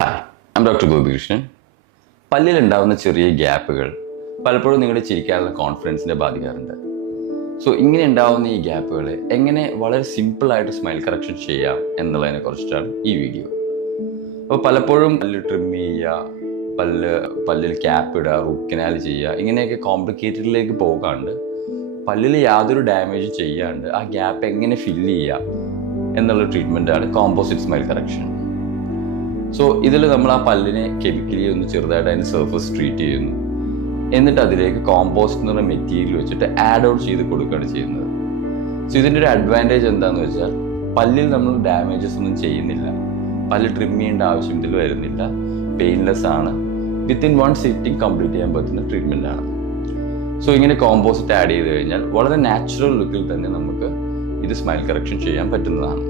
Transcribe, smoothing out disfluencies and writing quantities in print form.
Hi, I doctor Gopikrishnan. പല്ലിലുണ്ടാവുന്ന ചെറിയ ഗ്യാപ്പുകൾ പലപ്പോഴും നിങ്ങളുടെ ചിരിക്കാനുള്ള കോൺഫിഡൻസിനെ ബാധിക്കാറുണ്ട്. സോ ഇങ്ങനെ ഉണ്ടാവുന്ന ഈ ഗ്യാപ്പുകളെ എങ്ങനെ വളരെ സിമ്പിളായിട്ട് സ്മൈൽ കറക്ഷൻ ചെയ്യാം എന്നുള്ളതിനെ കുറിച്ചിട്ടാണ് ഈ വീഡിയോ. അപ്പോൾ പലപ്പോഴും പല്ല് ട്രിം ചെയ്യുക, പല്ലിൽ ക്യാപ്പ് ഇടുക, റൂട്ട് കനാൽ ചെയ്യുക, ഇങ്ങനെയൊക്കെ കോംപ്ലിക്കേറ്റഡിലേക്ക് പോകാണ്ട് പല്ലിൽ യാതൊരു ഡാമേജും ചെയ്യാണ്ട് ആ ഗ്യാപ്പ് എങ്ങനെ ഫില്ല് ചെയ്യാം എന്നുള്ള ട്രീറ്റ്മെൻറ്റാണ് കോമ്പോസിറ്റ് സ്മൈൽ കറക്ഷൻ. സോ ഇതിൽ നമ്മൾ ആ പല്ലിനെ കെമിക്കലി ഒന്ന് ചെറുതായിട്ട് അതിൻ്റെ സർഫസ് ട്രീറ്റ് ചെയ്യുന്നു, എന്നിട്ട് അതിലേക്ക് കോമ്പോസ്റ്റ് എന്ന് പറയുന്ന മെറ്റീരിയൽ വെച്ചിട്ട് ആഡ് ഔട്ട് ചെയ്ത് കൊടുക്കുകയാണ് ചെയ്യുന്നത്. സോ ഇതിൻ്റെ ഒരു അഡ്വാൻറ്റേജ് എന്താണെന്ന് വെച്ചാൽ പല്ലിൽ നമ്മൾ ഡാമേജസ് ഒന്നും ചെയ്യുന്നില്ല, പല്ല് ട്രിം ചെയ്യേണ്ട ആവശ്യം ഇതിൽ വരുന്നില്ല, പെയിൻലെസ് ആണ്, വിത്തിൻ 1 സിറ്റിംഗ് കംപ്ലീറ്റ് ചെയ്യാൻ പറ്റുന്ന ട്രീറ്റ്മെൻ്റ് ആണ്. സോ ഇങ്ങനെ കോമ്പോസിറ്റ് ആഡ് ചെയ്ത് കഴിഞ്ഞാൽ വളരെ നാച്ചുറൽ ലുക്കിൽ തന്നെ നമുക്ക് ഇത് സ്മൈൽ കറക്ഷൻ ചെയ്യാൻ പറ്റുന്നതാണ്.